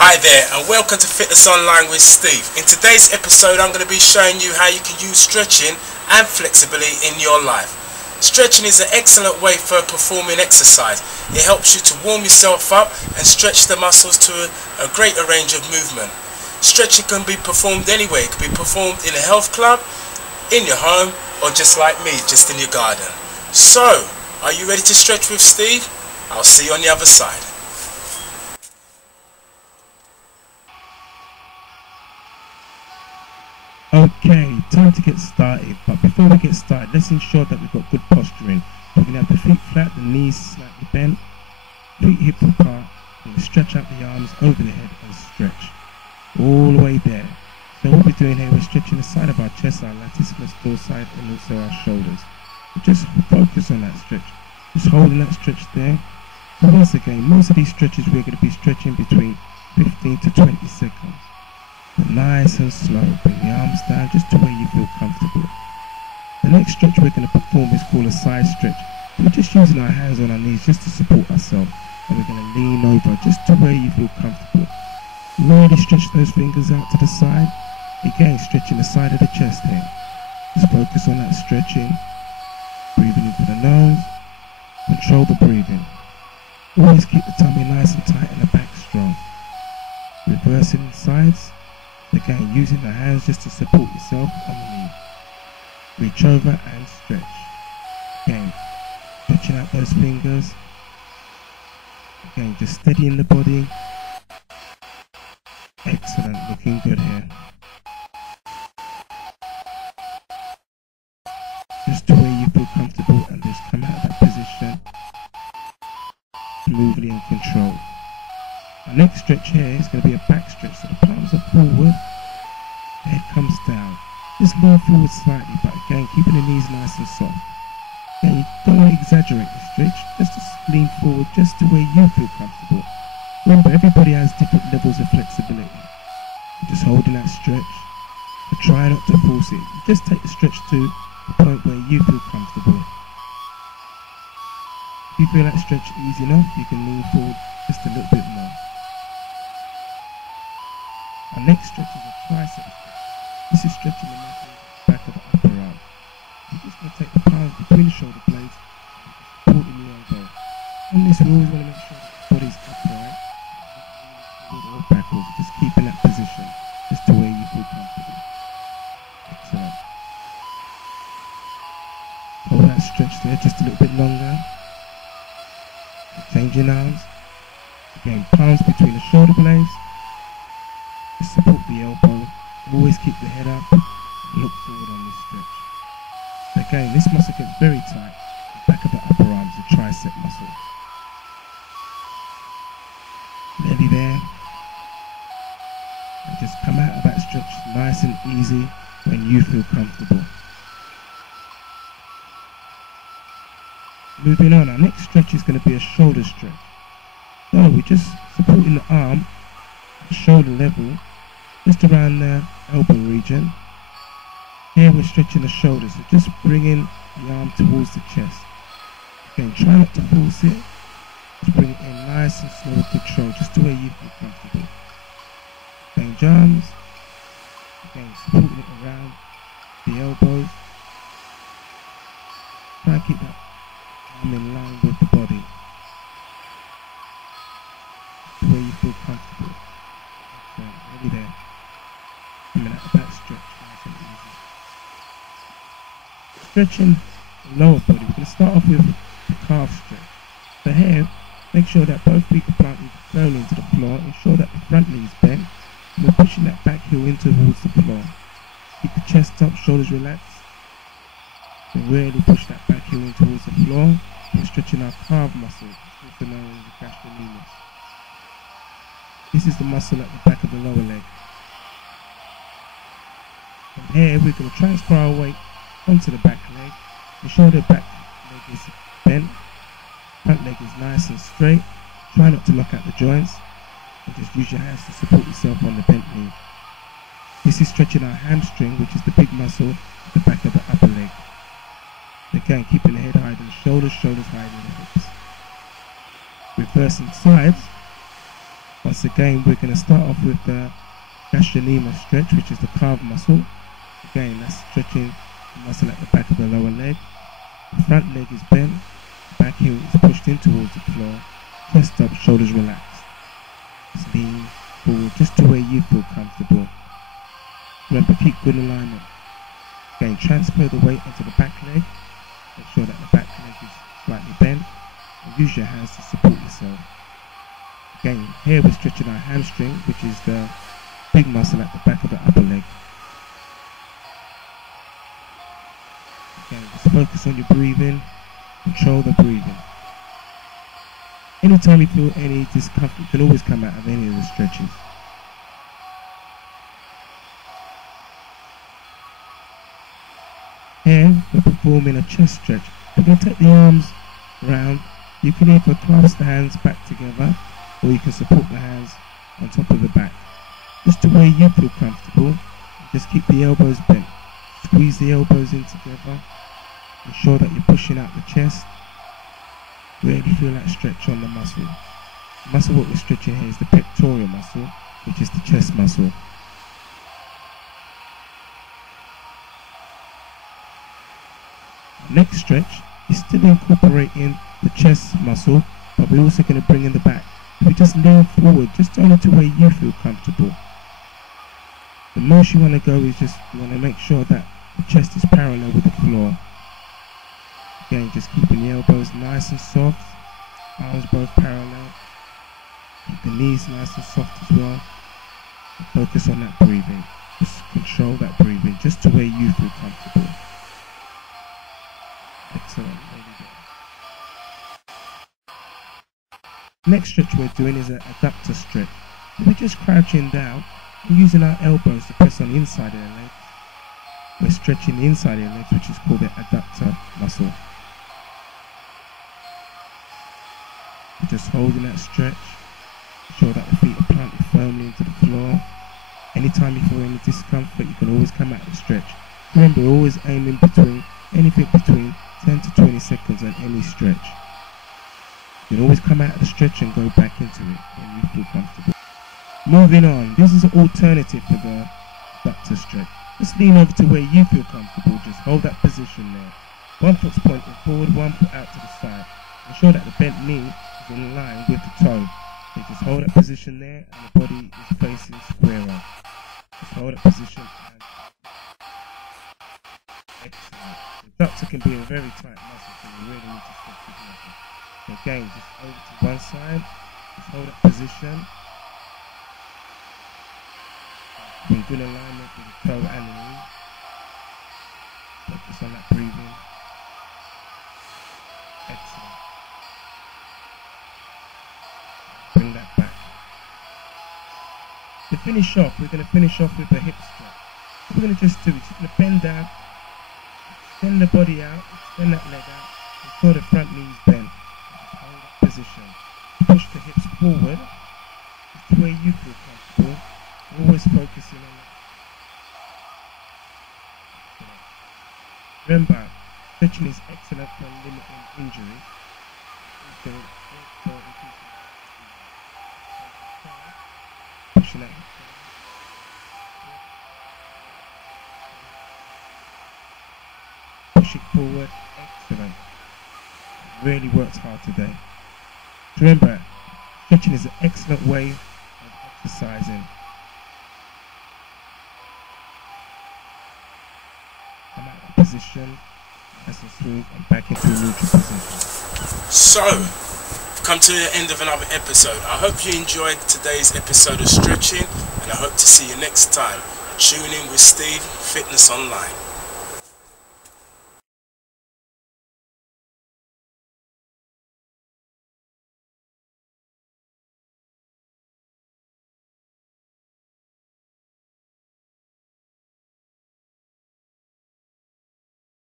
Hi there and welcome to Fitness Online with Steve. In today's episode I'm going to be showing you how you can use stretching and flexibility in your life. Stretching is an excellent way for performing exercise. It helps you to warm yourself up and stretch the muscles to a greater range of movement. Stretching can be performed anywhere. It can be performed in a health club, in your home, or just like me, just in your garden. So, are you ready to stretch with Steve? I'll see you on the other side. Okay, time to get started, but before we get started, let's ensure that we've got good posturing. We're going to have the feet flat, the knees slightly bent, feet hip apart, and stretch out the arms over the head and stretch all the way there. So what we're doing here, we're stretching the side of our chest, our latissimus dorsi, and also our shoulders. Just focus on that stretch, just holding that stretch there. So once again, most of these stretches we're going to be stretching between 15 to 20 seconds. Nice and slow, bring the arms down just to where you feel comfortable. The next stretch we're going to perform is called a side stretch. We're just using our hands on our knees just to support ourselves, and we're going to lean over just to where you feel comfortable. Really stretch those fingers out to the side. Again, stretching the side of the chest here. Just focus on that stretching. Breathing in through the nose. Control the breathing. Always keep the tummy nice and tight and the back strong. Reversing the sides. Again, using the hands just to support yourself on the knee. Reach over and stretch. Again, stretching out those fingers. Again, just steadying the body. Excellent, looking good here. Just to where you feel comfortable and just come out of that position smoothly and controlled. Our next stretch here is going to be a back stretch, so the palms are forward, the head comes down. Just lean forward slightly, but again, keeping the knees nice and soft. Again, you don't want to exaggerate the stretch, just lean forward just to where you feel comfortable. Remember, everybody has different levels of flexibility. Just holding that stretch, but try not to force it. Just take the stretch to the point where you feel comfortable. If you feel that stretch easy enough, you can lean forward just a little bit more. Our next stretch is a tricep stretch. This is stretching the muscles back of the upper arm. You're just going to take the palms between the shoulder blades and supporting the elbow. On this, we always want to make sure that the body's upright, forward or backwards, just keeping that position just to where you feel comfortable. Excellent. Hold that stretch there just a little bit longer. Changing arms. Again, palms between the shoulder blades. Just support the elbow. Always keep the head up. Look forward on this stretch. Again, this muscle gets very tight. The back of the upper arm is the tricep muscle. Nearly there. And just come out of that stretch nice and easy when you feel comfortable. Moving on, our next stretch is going to be a shoulder stretch. So we're just supporting the arm at the shoulder level, just around the elbow region. Here we're stretching the shoulders, so just bringing the arm towards the chest. Again, try not to force it, just bring it in nice and slow with control, just to where you feel comfortable. Change arms, again supporting it around the elbows. Try and keep that arm in line with the body, to where you feel comfortable. Nearly there. Coming out of that stretch, nice and easy. Stretching the lower body, we're going to start off with the calf stretch. So here, make sure that both feet are planted firmly into the floor. Ensure that the front knee is bent. And we're pushing that back heel in towards the floor. Keep the chest up, shoulders relaxed. And really push that back heel in towards the floor. We're stretching our calf muscle, also known as the gastrocnemius. This is the muscle at the back of the lower leg. From here, we're going to transfer our weight onto the back leg. Ensure the back leg is bent. Front leg is nice and straight. Try not to lock out the joints. And just use your hands to support yourself on the bent knee. This is stretching our hamstring, which is the big muscle at the back of the upper leg. Again, keeping the head higher than the shoulders higher than the hips. Reversing sides. Once again, we're going to start off with the gastrocnemius stretch, which is the calf muscle. Again, that's stretching the muscle at the back of the lower leg. The front leg is bent, the back heel is pushed in towards the floor, chest up, shoulders relaxed. Just lean forward just to where you feel comfortable. Remember, keep good alignment. Again, transfer the weight onto the back leg. Make sure that the back leg is slightly bent, and use your hands to support yourself. Again, here we're stretching our hamstring, which is the big muscle at the back of the upper leg. Again, just focus on your breathing, control the breathing. Anytime you feel any discomfort, can always come out of any of the stretches. Here, we're performing a chest stretch. We're going to take the arms round. You can either clasp the hands back together, or you can support the hands on top of the back. Just to where you feel comfortable. Just keep the elbows bent. Squeeze the elbows in together. Ensure that you're pushing out the chest. Really feel that stretch on the muscle. The muscle what we're stretching here is the pectoral muscle, which is the chest muscle. Next stretch is still incorporating the chest muscle, but we're also going to bring in the back. We just lean forward, just only to where you feel comfortable. The most you want to go is just, you want to make sure that the chest is parallel with the floor. Again, just keeping the elbows nice and soft, arms both parallel. Keep the knees nice and soft as well. And focus on that breathing. Just control that breathing, just to where you feel comfortable. Excellent. There we go. Next stretch we're doing is an adductor stretch. We're just crouching down and using our elbows to press on the inside of the legs. We're stretching the inside of the legs, which is called the adductor muscle. We're just holding that stretch. Ensure that the feet are planted firmly into the floor. Anytime you feel any discomfort, you can always come out of the stretch. Remember, we're always aiming between anything between 10 to 20 seconds on any stretch. You can always come out of the stretch and go back into it when you feel comfortable. Moving on, this is an alternative to the adductor stretch. Just lean over to where you feel comfortable, just hold that position there. One foot's pointing forward, one foot out to the side. Ensure that the bent knee is in line with the toe. So just hold that position there and the body is facing square on. Just hold that position and excellent. The adductor can be a very tight muscle, so you really need to stretch this muscle. So again, just over to one side, just hold that position. In good alignment with the toe and the knee. Focus on that breathing. Excellent. Bring that back. To finish off, we're going to finish off with a hip stretch. What we're going to just do is just going to bend down, extend the body out, extend that leg out, ensure the front knee is bent. Hold that position. Push the hips forward, just to where you feel comfortable. Always focusing on that. Remember, stretching is excellent for limiting injury. Pushing out. Push it forward. Excellent. Really worked hard today. Remember, stretching is an excellent way of exercising. Come out of position, nice and smooth, and back into a neutral position. So, we've come to the end of another episode. I hope you enjoyed today's episode of stretching, and I hope to see you next time. Tune in with Steve, Fitness Online.